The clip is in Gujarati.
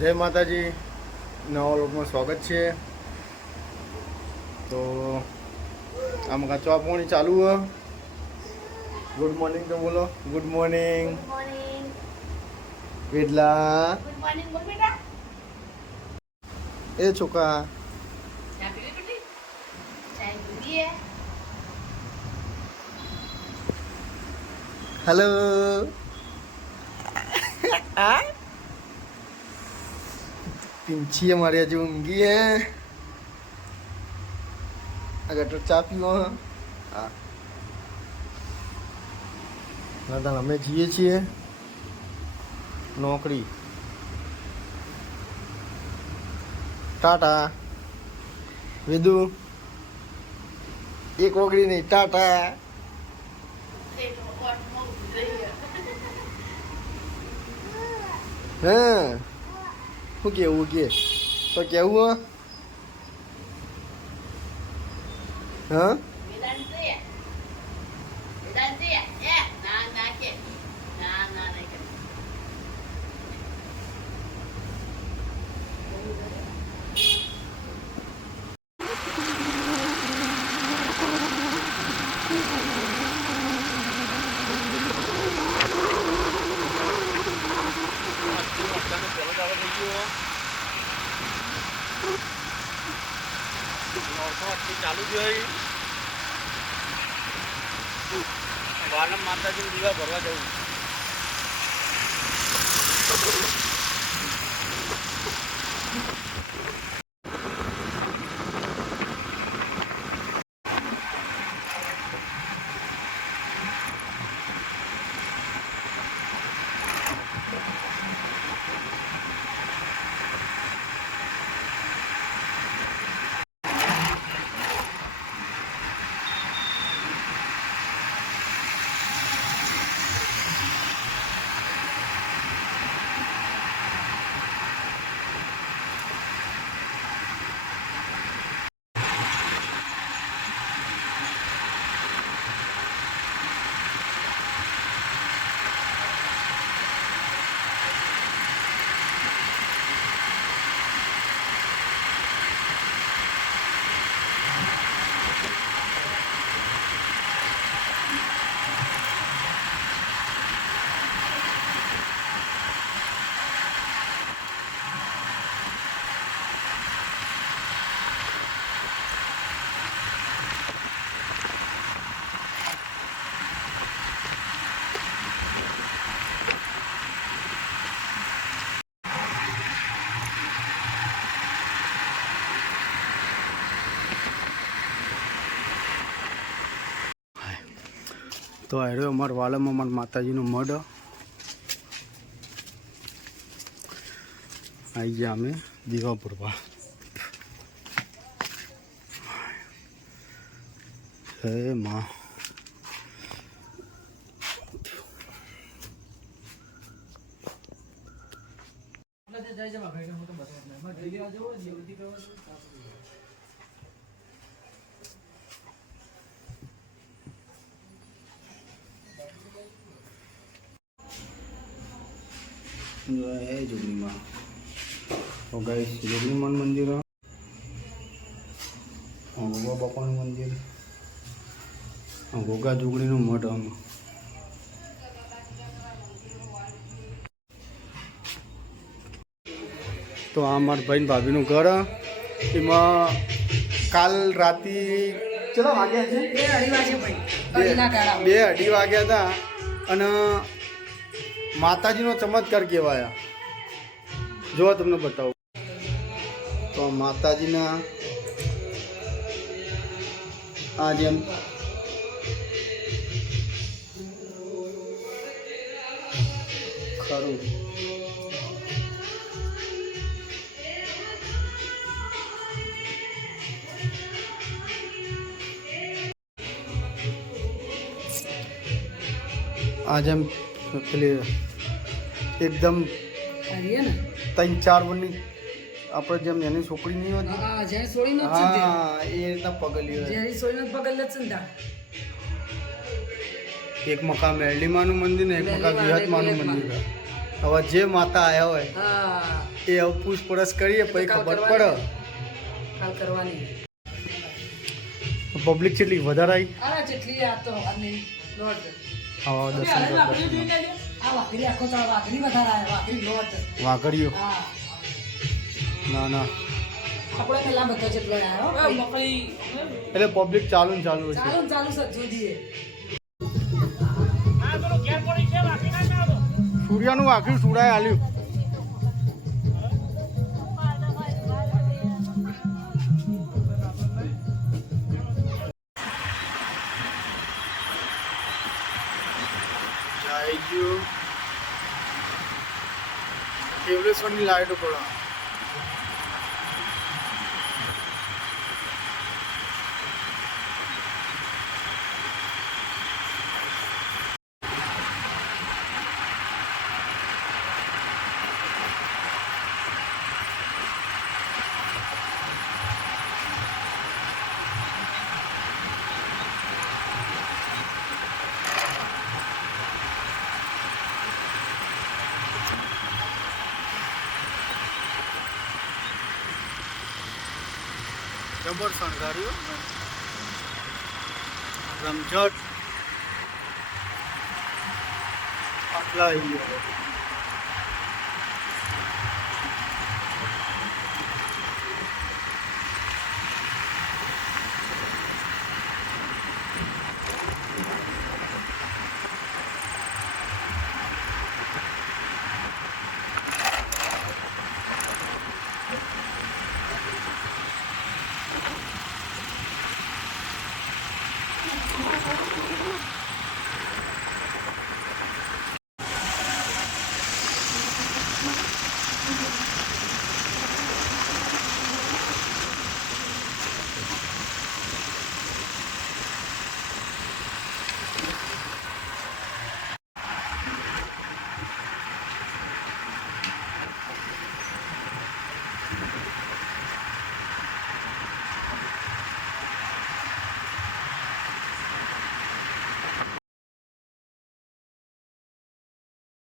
જય માતાજી, નવા લોકમાં સ્વાગત છે. તો આમ ચા પાણી ચાલુ હ. ગુડ મોર્નિંગ તો બોલો. Good morning. Good morning. વેદલા ગુડ મોર્નિંગ બોલ બેટા. એ છોકરા ચા પીવી બેટી? ચા પીવીએ? હેલો. આ પિંચી અમારી હજુ ઊંઘી હે. અગર તો ચા પીવો હા ના અમે જઈએ છીએ નોકરી. ટાટા વિદુ એક ઓગળી નહીં. ટાટા. હા શું કેવું કે તો કેવું હા ચાલુ જોઈ વાનમ માતાજી દીવા ભરવા જવું. તો આવ્યો અમારા વાલામાં અમારા માતાજીનો મઢ. આવી ગયા અમે દીવા પૂરવા. હે માં જોગણીમાં તો ગાઈસ જોગણીમાં મંદિર, ગોગા બાપાનું મંદિર, ગોગા જોગણીનું મઢ. આમ તો આ મારા ભાઈ ભાભીનું ઘર. એમાં કાલ રાતે કેટલા વાગ્યા છે? 2-2:30 વાગ્યા હતા. અને માતાજીનો ચમત્કાર કહેવાયા. જો તમને બતાવું તો માતાજીના આ જેમ ખરું આ જેમ પેલી એકદમ 3-4 વર્ષની આપણે જેમ એની છોકરી નહીં હોતી. હા એ રીતના પગલી એક મકા મેરડીમાનું મંદિર ને એક મકા વિહતમાનું મંદિર. હવે જે માતા આવ્યા હોય હા એ હવે પૂછપરછ કરીએ પછી કાલ ખબર કરવાની. પડે કાલ કરવાની પબ્લિક કેટલી વધારે આવી અરે જેટલી આ તો આની લોટ હા દર્શન કરવા આ વાઘરી આખો તો વાઘરી વધારે આવે વાઘરી લોટ વાઘડીઓ હા ના ના આપણે પેલા બધા જેટલો આવ્યો મકઈ એટલે પબ્લિક ચાલુ ને ચાલુ છે ચાલુ ચાલુ સર જોજીએ સૂર્યાનું વાઘરી સુરાય આલ્યું આવી ગયું કેવલેશ્વરની લાઈટ ઉપર જબર શણગાર્યું રમઝટ આટલા આવી ગયો